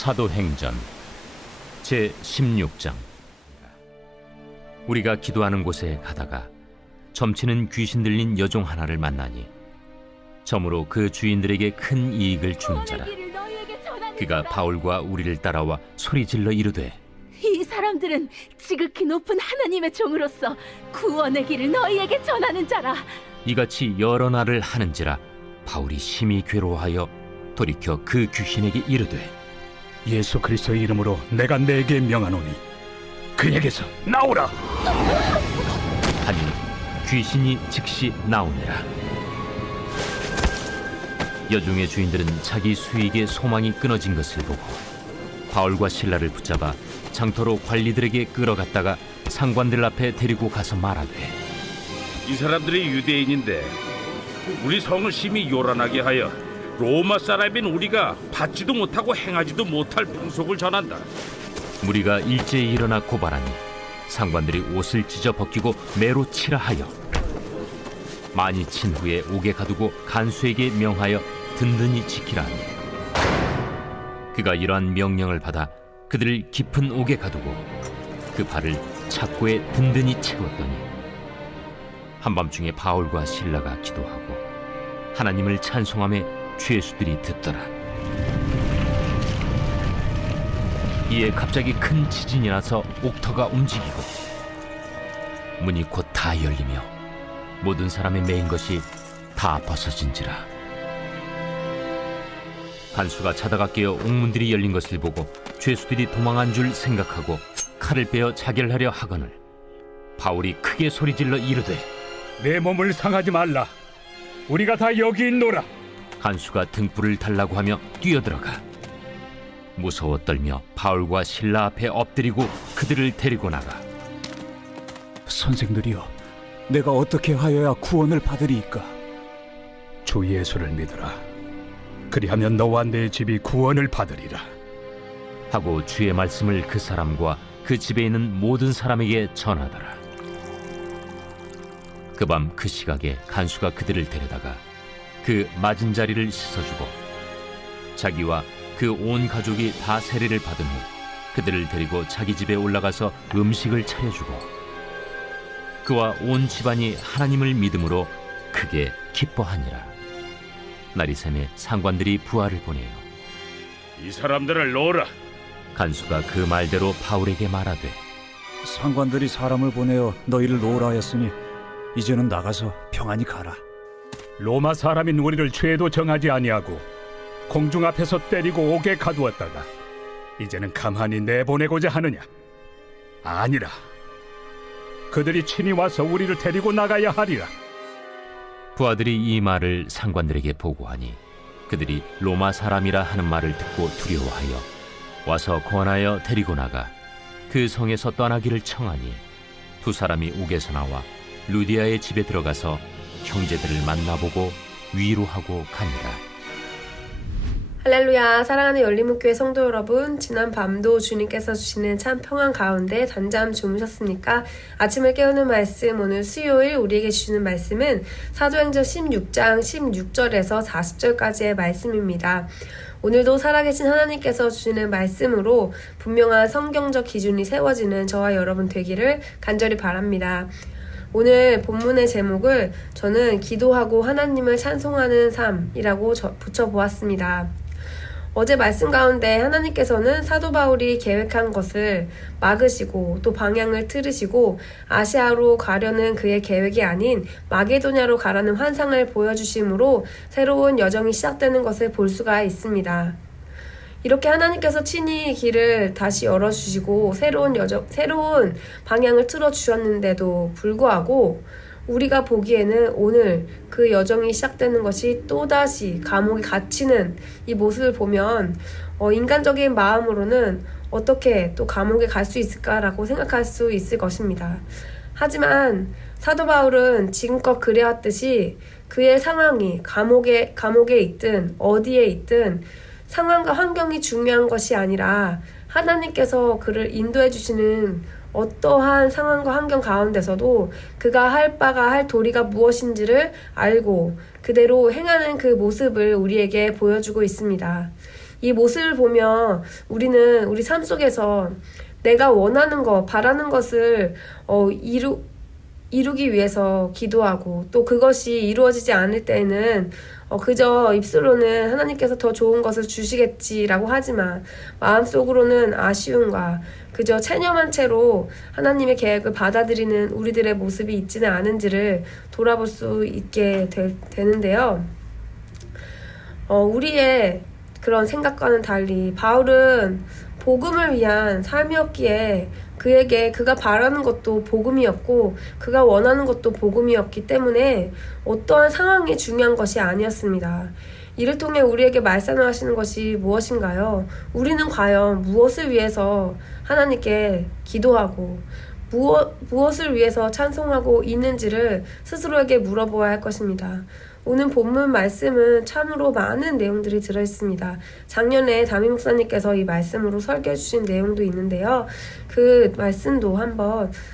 사도행전 제16장. 우리가 기도하는 곳에 가다가 점치는 귀신 들린 여종 하나를 만나니 점으로 그 주인들에게 큰 이익을 주는 자라. 그가 바울과 우리를 따라와 소리질러 이르되, 이 사람들은 지극히 높은 하나님의 종으로서 구원의 길을 너희에게 전하는 자라. 이같이 여러 날을 하는지라 바울이 심히 괴로워하여 돌이켜 그 귀신에게 이르되, 예수 그리스도의 이름으로 내가 네게 명하노니 그에게서 나오라. 하니 귀신이 즉시 나오니라. 여종의 주인들은 자기 수익의 소망이 끊어진 것을 보고 바울과 실라를 붙잡아 장터로 관리들에게 끌어갔다가 상관들 앞에 데리고 가서 말하되, 이 사람들이 유대인인데 우리 성을 심히 요란하게 하여 로마 사람인 우리가 받지도 못하고 행하지도 못할 풍속을 전한다. 무리가 일제히 일어나 고발하니 상관들이 옷을 찢어 벗기고 매로 치라 하여 많이 친 후에 옥에 가두고 간수에게 명하여 든든히 지키라 하니, 그가 이러한 명령을 받아 그들을 깊은 옥에 가두고 그 발을 착고에 든든히 채웠더니 한밤중에 바울과 실라가 기도하고 하나님을 찬송하며 죄수들이 듣더라. 이에 갑자기 큰 지진이 나서 옥터가 움직이고 문이 곧 다 열리며 모든 사람의 매인 것이 다 벗어진지라. 간수가 자다가 깨어 옥문들이 열린 것을 보고 죄수들이 도망한 줄 생각하고 칼을 빼어 자결하려 하거늘 바울이 크게 소리질러 이르되, 내 몸을 상하지 말라. 우리가 다 여기 있노라. 간수가 등불을 달라고 하며 뛰어들어가 무서워 떨며 바울과 실라 앞에 엎드리고 그들을 데리고 나가, 선생들이여, 내가 어떻게 하여야 구원을 받으리이까? 주 예수를 믿으라. 그리하면 너와 내 집이 구원을 받으리라. 하고 주의 말씀을 그 사람과 그 집에 있는 모든 사람에게 전하더라. 그 밤 그 시각에 간수가 그들을 데려다가 그 맞은 자리를 씻어주고 자기와 그 온 가족이 다 세례를 받은 후 그들을 데리고 자기 집에 올라가서 음식을 차려주고 그와 온 집안이 하나님을 믿음으로 크게 기뻐하니라. 날이 새매 상관들이 부하를 보내요. 이 사람들을 놓으라. 간수가 그 말대로 바울에게 말하되, 상관들이 사람을 보내어 너희를 놓으라 하였으니 이제는 나가서 평안히 가라. 로마 사람인 우리를 죄도 정하지 아니하고 공중 앞에서 때리고 옥에 가두었다가 이제는 가만히 내보내고자 하느냐? 아니라. 그들이 친히 와서 우리를 데리고 나가야 하리라. 부하들이 이 말을 상관들에게 보고하니 그들이 로마 사람이라 하는 말을 듣고 두려워하여 와서 권하여 데리고 나가 그 성에서 떠나기를 청하니 두 사람이 옥에서 나와 루디아의 집에 들어가서 형제들을 만나보고 위로하고 가니라. 할렐루야. 사랑하는 열린문교회 성도 여러분, 지난 밤도 주님께서 주시는 참 평안 가운데 단잠 주무셨습니까? 아침을 깨우는 말씀, 오늘 수요일 우리에게 주시는 말씀은 사도행전 16장 16절에서 40절까지의 말씀입니다. 오늘도 살아계신 하나님께서 주시는 말씀으로 분명한 성경적 기준이 세워지는 저와 여러분 되기를 간절히 바랍니다. 오늘 본문의 제목을 저는 기도하고 하나님을 찬송하는 삶이라고 붙여보았습니다. 어제 말씀 가운데 하나님께서는 사도 바울이 계획한 것을 막으시고 또 방향을 틀으시고 아시아로 가려는 그의 계획이 아닌 마게도냐로 가라는 환상을 보여주심으로 새로운 여정이 시작되는 것을 볼 수가 있습니다. 이렇게 하나님께서 친히 길을 다시 열어주시고 새로운 방향을 틀어주셨는데도 불구하고 우리가 보기에는 오늘 그 여정이 시작되는 것이 또다시 감옥에 갇히는 이 모습을 보면 인간적인 마음으로는 어떻게 또 감옥에 갈 수 있을까라고 생각할 수 있을 것입니다. 하지만 사도 바울은 지금껏 그래왔듯이 그의 상황이 감옥에 있든 어디에 있든 상황과 환경이 중요한 것이 아니라 하나님께서 그를 인도해 주시는 어떠한 상황과 환경 가운데서도 그가 할 바가 할 도리가 무엇인지를 알고 그대로 행하는 그 모습을 우리에게 보여주고 있습니다. 이 모습을 보면 우리는 우리 삶 속에서 내가 원하는 것, 바라는 것을 이루기 위해서 기도하고, 또 그것이 이루어지지 않을 때에는 그저 입술로는 하나님께서 더 좋은 것을 주시겠지라고 하지만 마음속으로는 아쉬움과 그저 체념한 채로 하나님의 계획을 받아들이는 우리들의 모습이 있지는 않은지를 돌아볼 수 있게 되는데요. 우리의 그런 생각과는 달리 바울은 복음을 위한 삶이었기에 그에게 그가 바라는 것도 복음이었고 그가 원하는 것도 복음이었기 때문에 어떠한 상황이 중요한 것이 아니었습니다. 이를 통해 우리에게 말씀하시는 것이 무엇인가요? 우리는 과연 무엇을 위해서 하나님께 기도하고 무엇을 위해서 찬송하고 있는지를 스스로에게 물어보아야 할 것입니다. 오늘 본문 말씀은 참으로 많은 내용들이 들어있습니다. 작년에 담임 목사님께서 이 말씀으로 설교해 주신 내용도 있는데요. 그 말씀도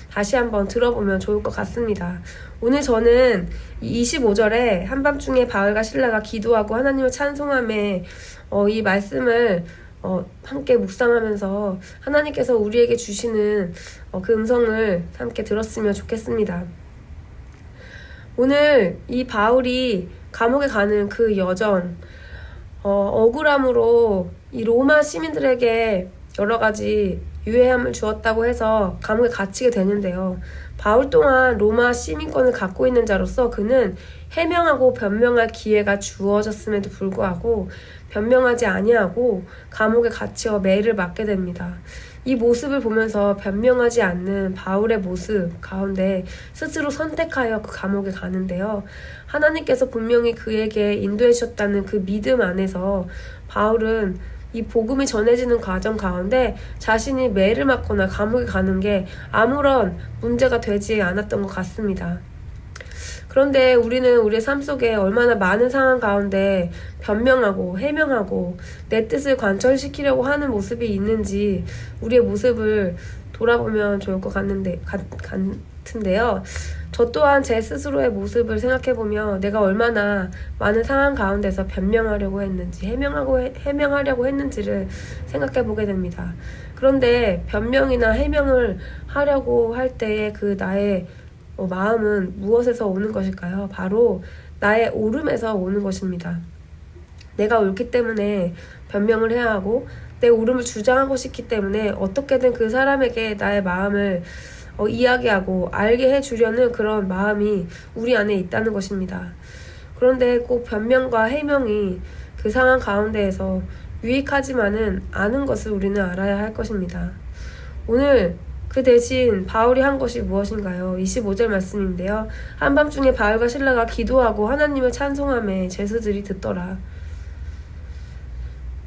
다시 한번 들어보면 좋을 것 같습니다. 오늘 저는 25절에 한밤중에 바울과 실라가 기도하고 하나님을 찬송함에 이 말씀을 함께 묵상하면서 하나님께서 우리에게 주시는 그 음성을 함께 들었으면 좋겠습니다. 오늘 이 바울이 감옥에 가는 그 여정, 억울함으로 이 로마 시민들에게 여러 가지 유해함을 주었다고 해서 감옥에 갇히게 되는데요. 바울 또한 로마 시민권을 갖고 있는 자로서 그는 해명하고 변명할 기회가 주어졌음에도 불구하고 변명하지 아니하고 감옥에 갇혀 매를 맞게 됩니다. 이 모습을 보면서 변명하지 않는 바울의 모습 가운데 스스로 선택하여 그 감옥에 가는데요. 하나님께서 분명히 그에게 인도해 주셨다는 그 믿음 안에서 바울은 이 복음이 전해지는 과정 가운데 자신이 매를 맞거나 감옥에 가는 게 아무런 문제가 되지 않았던 것 같습니다. 그런데 우리는 우리의 삶 속에 얼마나 많은 상황 가운데 변명하고 해명하고 내 뜻을 관철시키려고 하는 모습이 있는지 우리의 모습을 돌아보면 좋을 것 같은데요. 저 또한 제 스스로의 모습을 생각해보면 내가 얼마나 많은 상황 가운데서 변명하려고 했는지 해명하려고 했는지를 생각해보게 됩니다. 그런데 변명이나 해명을 하려고 할 때의 그 나의 마음은 무엇에서 오는 것일까요? 바로 나의 옳음에서 오는 것입니다. 내가 옳기 때문에 변명을 해야 하고 내 옳음을 주장하고 싶기 때문에 어떻게든 그 사람에게 나의 마음을 이야기하고 알게 해주려는 그런 마음이 우리 안에 있다는 것입니다. 그런데 꼭 변명과 해명이 그 상황 가운데에서 유익하지만은 않은 것을 우리는 알아야 할 것입니다. 오늘 그 대신 바울이 한 것이 무엇인가요? 25절 말씀인데요. 한밤중에 바울과 실라가 기도하고 하나님을 찬송하며 제수들이 듣더라.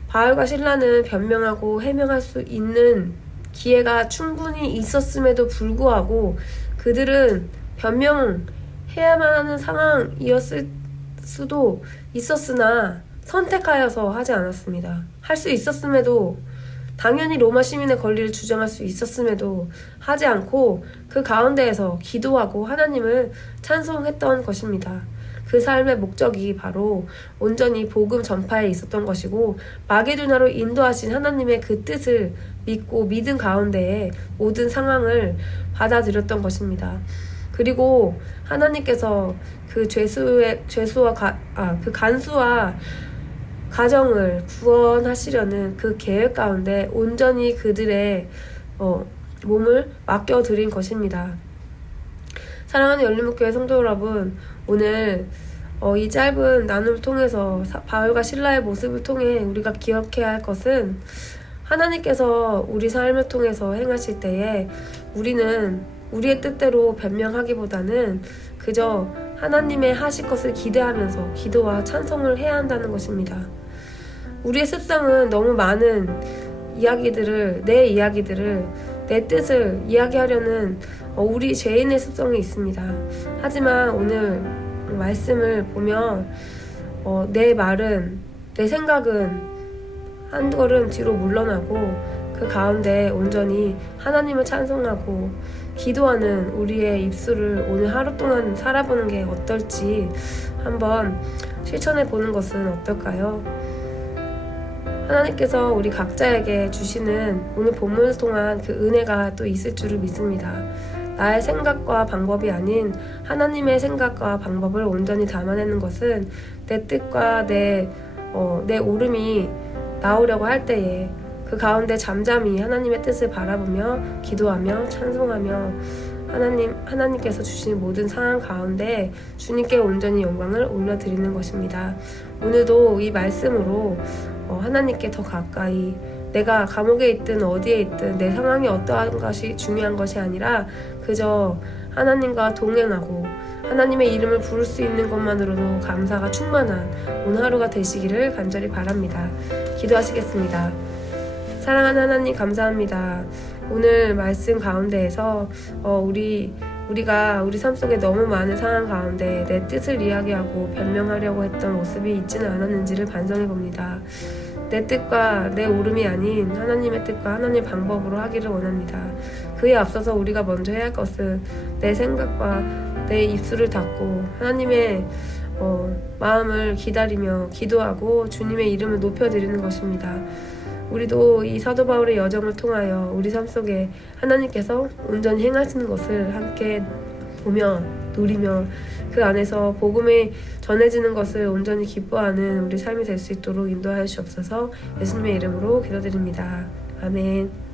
바울과 실라는 변명하고 해명할 수 있는 기회가 충분히 있었음에도 불구하고 그들은 변명해야만 하는 상황이었을 수도 있었으나 선택하여서 하지 않았습니다. 할 수 있었음에도 당연히 로마 시민의 권리를 주장할 수 있었음에도 하지 않고 그 가운데에서 기도하고 하나님을 찬송했던 것입니다. 그 삶의 목적이 바로 온전히 복음 전파에 있었던 것이고 마게도냐로 인도하신 하나님의 그 뜻을 믿고 믿은 가운데에 모든 상황을 받아들였던 것입니다. 그리고 하나님께서 그 그 간수와 가정을 구원하시려는 그 계획 가운데 온전히 그들의 몸을 맡겨드린 것입니다. 사랑하는 열린목교회 성도 여러분, 오늘 이 짧은 나눔을 통해서 바울과 실라의 모습을 통해 우리가 기억해야 할 것은 하나님께서 우리 삶을 통해서 행하실 때에 우리는 우리의 뜻대로 변명하기보다는 그저 하나님의 하실 것을 기대하면서 기도와 찬송을 해야 한다는 것입니다. 우리의 습성은 너무 많은 내 이야기들을 내 뜻을 이야기하려는 우리 죄인의 습성이 있습니다. 하지만 오늘 말씀을 보면 내 말은, 내 생각은 한 걸음 뒤로 물러나고 그 가운데 온전히 하나님을 찬송하고 기도하는 우리의 입술을 오늘 하루 동안 살아보는 게 어떨지 한번 실천해 보는 것은 어떨까요? 하나님께서 우리 각자에게 주시는 오늘 본문을 통한 그 은혜가 또 있을 줄을 믿습니다. 나의 생각과 방법이 아닌 하나님의 생각과 방법을 온전히 담아내는 것은 내 뜻과 내 오름이 나오려고 할 때에 그 가운데 잠잠히 하나님의 뜻을 바라보며 기도하며 찬송하며 하나님께서 주신 모든 상황 가운데 주님께 온전히 영광을 올려드리는 것입니다. 오늘도 이 말씀으로 하나님께 더 가까이 내가 감옥에 있든 어디에 있든 내 상황이 어떠한 것이 중요한 것이 아니라 그저 하나님과 동행하고 하나님의 이름을 부를 수 있는 것만으로도 감사가 충만한 오늘 하루가 되시기를 간절히 바랍니다. 기도하시겠습니다. 사랑하는 하나님 감사합니다. 오늘 말씀 가운데에서 우리가 우리 삶 속에 너무 많은 상황 가운데 내 뜻을 이야기하고 변명하려고 했던 모습이 있지는 않았는지를 반성해 봅니다. 내 뜻과 내 오름이 아닌 하나님의 뜻과 하나님의 방법으로 하기를 원합니다. 그에 앞서서 우리가 먼저 해야 할 것은 내 생각과 내 입술을 닫고 하나님의 마음을 기다리며 기도하고 주님의 이름을 높여드리는 것입니다. 우리도 이 사도 바울의 여정을 통하여 우리 삶 속에 하나님께서 온전히 행하시는 것을 함께 보며 누리며 그 안에서 복음이 전해지는 것을 온전히 기뻐하는 우리 삶이 될 수 있도록 인도하여 주옵소서. 예수님의 이름으로 기도드립니다. 아멘.